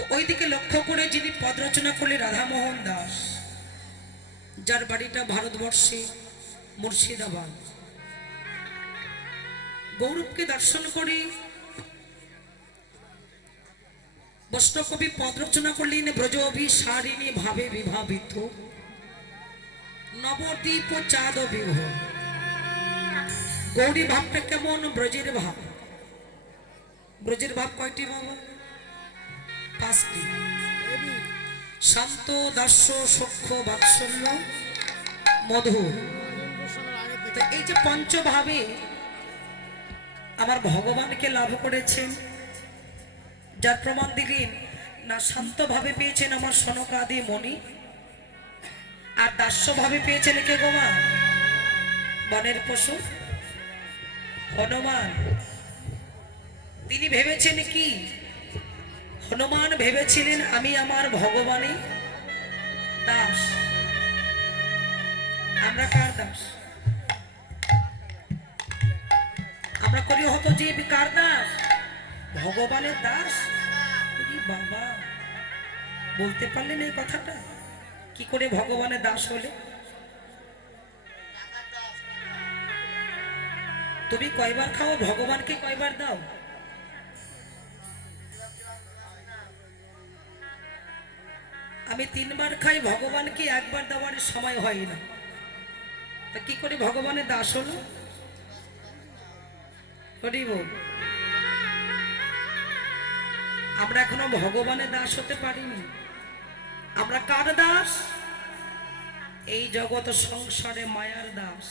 তো ওইদিকে লক্ষ্য করে যিনি পদ রচনা করলেন রাধামোহন দাস, যার বাড়িটা ভারতবর্ষে মুর্শিদাবাদ। গৌরবকে দর্শন করে বৈষ্ণবকবি পদ রচনা করলেন ব্রজভিসারিণী ভাবে বিভাবিত নবদ্বীপ চাঁদ বিভোর। গৌরী ভাবটা কেমন? ব্রজের ভাব। ব্রজের ভাব কয়টি বাবা? পাঁচটি। শান্ত, দাস্য, সখ্য, বাৎসল্য, মধুর। তো এই যে পঞ্চভাবে আমার ভগবানকে লাভ করেছেন, যার প্রমাণ দিলেন না শান্ত ভাবে পেয়েছেন আমার সনকাদি মণি, আর দাস্য ভাবে পেয়েছেন কে গোমা? বনের পশু হনুমান। তিনি ভেবেছেন কি? হনুমান ভেবেছিলেন আমি আমার ভগবানের দাস। আমরা কার দাস? আমরা করি হতো যে কার দাস? ভগবানের দাস। বাবা বলতে পারলেন এই কথাটা? কি করে ভগবানের দাস হলে? তুমি কয়বার খাও? ভগবানকে কয়বার দাও? আমি 3 বার খাই, ভগবানকে একবার দেওয়ার সময় হয় না। তা কি করে ভগবানের দাস হলো? আমরা এখনো ভগবানের দাস হতে পারিনি। আমরা কার দাস? এই জগৎ সংসারে মায়ার দাস।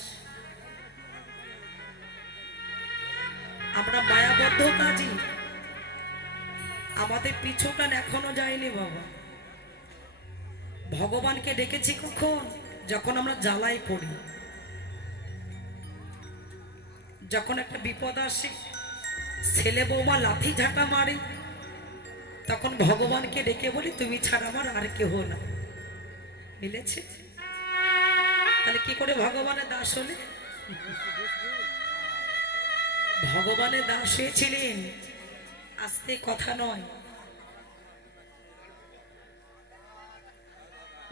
আমরা মায়াবদ্ধ কাজী। আমাদের পিছুটান এখনো যায়নি বাবা। ভগবানকে ডেকেছি কখন? যখন আমরা জ্বালায় পড়ি, যখন একটা বিপদ আসে, ছেলে বৌমা লাথি ঝাঁটা মারে, তখন ভগবানকে ডেকে বলি তুমি ছাড়া আমার আর কেহ না। মিলেছে? তাহলে কি করে ভগবানের দাস হলে? ভগবানের দাস হয়েছিলেন আস্তে কথা নয়।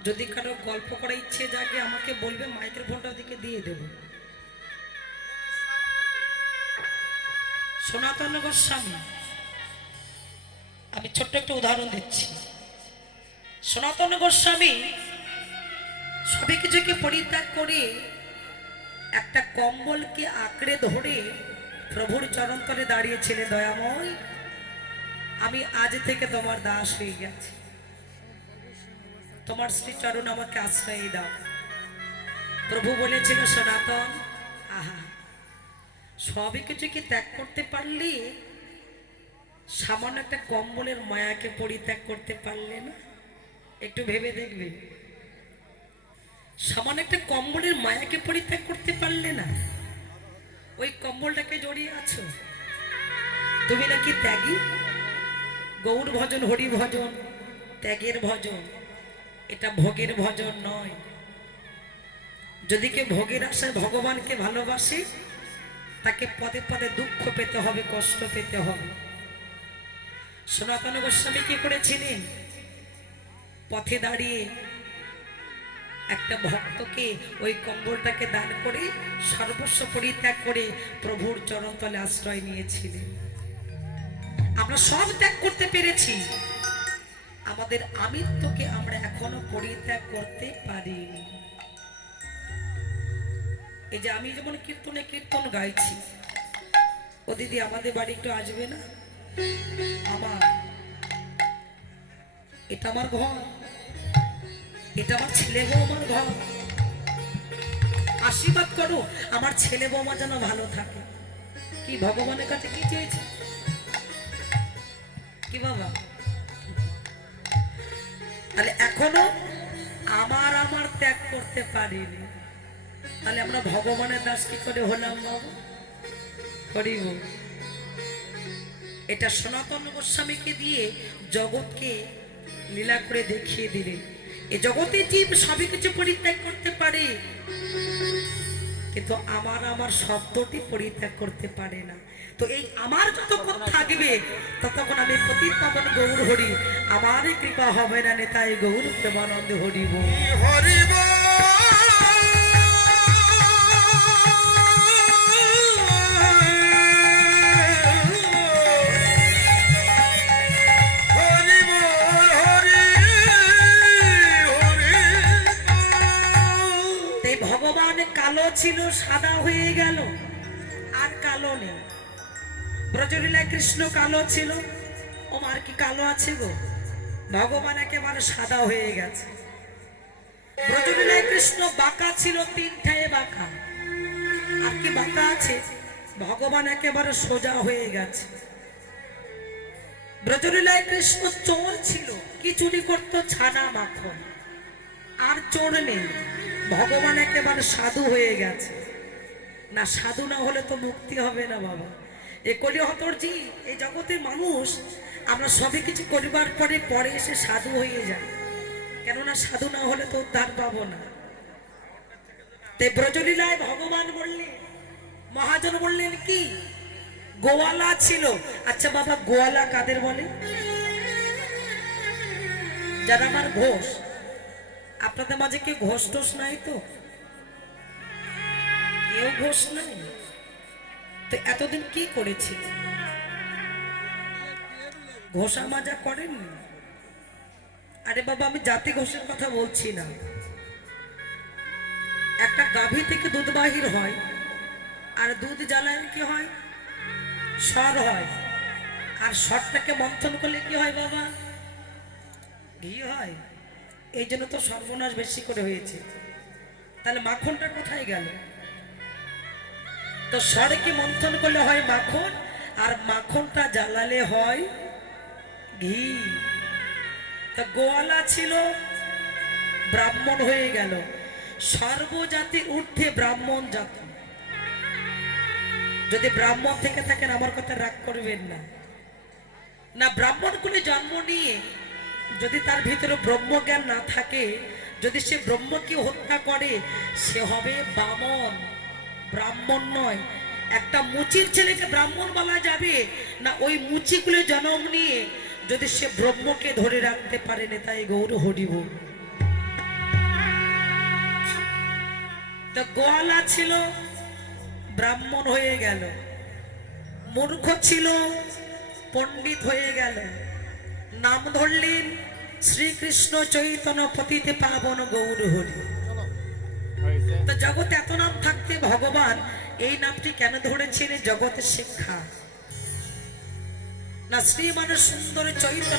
যদি কারো গল্প করার ইচ্ছে জাগে আমাকে বলবে, মাইকের ফোনটা দিকে দিয়ে দেব। সনাতন গোস্বামী, আমি ছোট্ট একটা উদাহরণ দিচ্ছি। সনাতন গোস্বামী সবই কিছুকে পরিত্যাগ করে একটা কম্বলকে আঁকড়ে ধরে প্রভুর চরণ তলে দাঁড়িয়েছিলেন, দয়াময় আমি আজ থেকে তোমার দাস হয়ে গেছি, তোমার শ্রীচরণ আমাকে আশ্রয় দাও। প্রভু বলেছিল সনাতন, আহা সবই কিছুকে ত্যাগ করতে পারলে সামান্য একটা কম্বলের মায়াকে পরিত্যাগ করতে পারলে না? একটু ভেবে দেখবে, সামান্য একটা কম্বলের মায়াকে পরিত্যাগ করতে পারলে না? ওই কম্বলটাকে জড়িয়ে আছো। তুমি নাকি ত্যাগী। গৌর ভজন, হরি ভজন ত্যাগের ভজন, এটা ভোগের ভজন নয়। যদি কে ভোগের আশায় ভগবানকে ভালোবাসে, তাকে পদে পদে দুঃখ পেতে হবে, কষ্ট পেতে হবে। সনাতন গোস্বামী কি করেছিলেন? পথে দাঁড়িয়ে একটা ভক্তকে ওই কম্বলটাকে দান করে সর্বস্ব পরিত্যাগ করে প্রভুর চরণ তলে আশ্রয় নিয়েছিলেন। আমরা সব ত্যাগ করতে পেরেছি, আমাদের আমিত্বকে আমরা এখনো পরিত্যাগ করতে পারিনি। এই যে আমি যেমন কীর্তনে কীর্তন গাইছি, ও দিদি আমাদের বাড়ি একটু আসবে না? আমার এটা আমার ঘর, এটা আমার ছেলে বৌমার ঘর। আশীর্বাদ করো আমার ছেলে বৌমা যেন ভালো থাকে। কি ভগবানের কাছে কি চেয়েছে? কি বাবা? তাহলে এখনো আমার আমার ত্যাগ করতে পারিনি, তাহলে আমরা ভগবানের দাস কি করে হলাম বাবা? হরিব। এটা সনাতন গোস্বামীকে দিয়ে জগৎকে লীলা করে দেখিয়ে দিলেন। এই জগতে জীব সবই কিছু পরিত্যাগ করতে পারে, কিন্তু আমার আমার শব্দটি পরিত্যাগ করতে পারে না। তো এই আমার যতক্ষণ থাকবে ততক্ষণ আমি পতিত পাবন গৌর হরি, আমারই কৃপা হবে না নেতাই গৌর প্রেমানন্দ হরিব হরিব ভগবান কালো ছিল সাদা হয়ে গেল, আর কালো নেই। ব্রজলীলায় কৃষ্ণ কালো ছিল, ওমার কি কালো আছে গো? ভগবান একেবারে সাদা হয়ে গেছে। ব্রজলীলায় কৃষ্ণ বাঁকা ছিল, তিনটায় বাঁকা। আর কি বাঁকা আছে? ভগবান একেবারে সোজা হয়ে গেছে। ব্রজলীলায় কৃষ্ণ চোর ছিল, কি চুরি করতো? ছানা মাখন। আর চোর নেই, ভগবান একেবারে সাধু হয়ে গেছে। না সাধু না হলে তো মুক্তি হবে না বাবা। এ কলি হতরজি, এই জগতের মানুষ আমরা সবই কিছু করিবার পরে পরে এসে সাধু হয়ে যায়, কেননা সাধু না হলে তো উদ্ধার পাবো না। তাই ব্রজলীলায় ভগবান বললেন, মহাজন বললেন কি গোয়ালা ছিল। আচ্ছা বাবা, গোয়ালা কাদের বলে? যারা আমার ঘোষ। আপনাদের মাঝে কি ঘোষ টোষ নাই? তো কেউ ঘোষ নাই। তো এতদিন কি করেছি? ঘোষা মাজা করেন? আরে বাবা, আমি জাতি ঘোষের কথা বলছি না। একটা গাভী থেকে দুধ বাহির হয়, আর দুধ জ্বালায় কি হয়? সর হয়। আর সরটাকে মন্থন করলে কি হয় বাবা? ঘি হয়। এই জন্য তো সর্বনাশ বেশি করে হয়েছে। তাহলে মাখনটা কোথায় গেল? তো সরকে মন্থন করলে হয় মাখন, আর মাখনটা জ্বালালে হয় ঘি। তো গোয়ালা ছিল, ব্রাহ্মণ হয়ে গেল। সর্বজাতির ঊর্ধ্বে ব্রাহ্মণ জাতি। যদি ব্রাহ্মণ থেকে থাকেন আমার কথা রাগ করবেন না। না, ব্রাহ্মণ কুলে জন্ম নিয়ে যদি তার ভিতরে ব্রহ্মজ্ঞান না থাকে, যদি সে ব্রহ্মকে হত্যা করে, সে হবে বামন, ব্রাহ্মণ নয়। একটা মুচির ছেলেকে ব্রাহ্মণ বলা যাবে না? ওই মুচি কুলে জন্ম নিয়ে যদি সে ব্রহ্মকে ধরে রাখতে পারে, নেতাই গৌর হরিব। তো গোয়ালা ছিল, ব্রাহ্মণ হয়ে গেল। মূর্খ ছিল, পণ্ডিত হয়ে গেল। নাম ধরলেন শ্রীকৃষ্ণ চৈতন্য পতিতে পাবন গৌর হরি। তো জগতে এত নাম থাকতে ভগবান এই নামটি কেন ধরেছেন? জগতের শিক্ষা না, শ্রী মানে সুন্দর চৈতন্য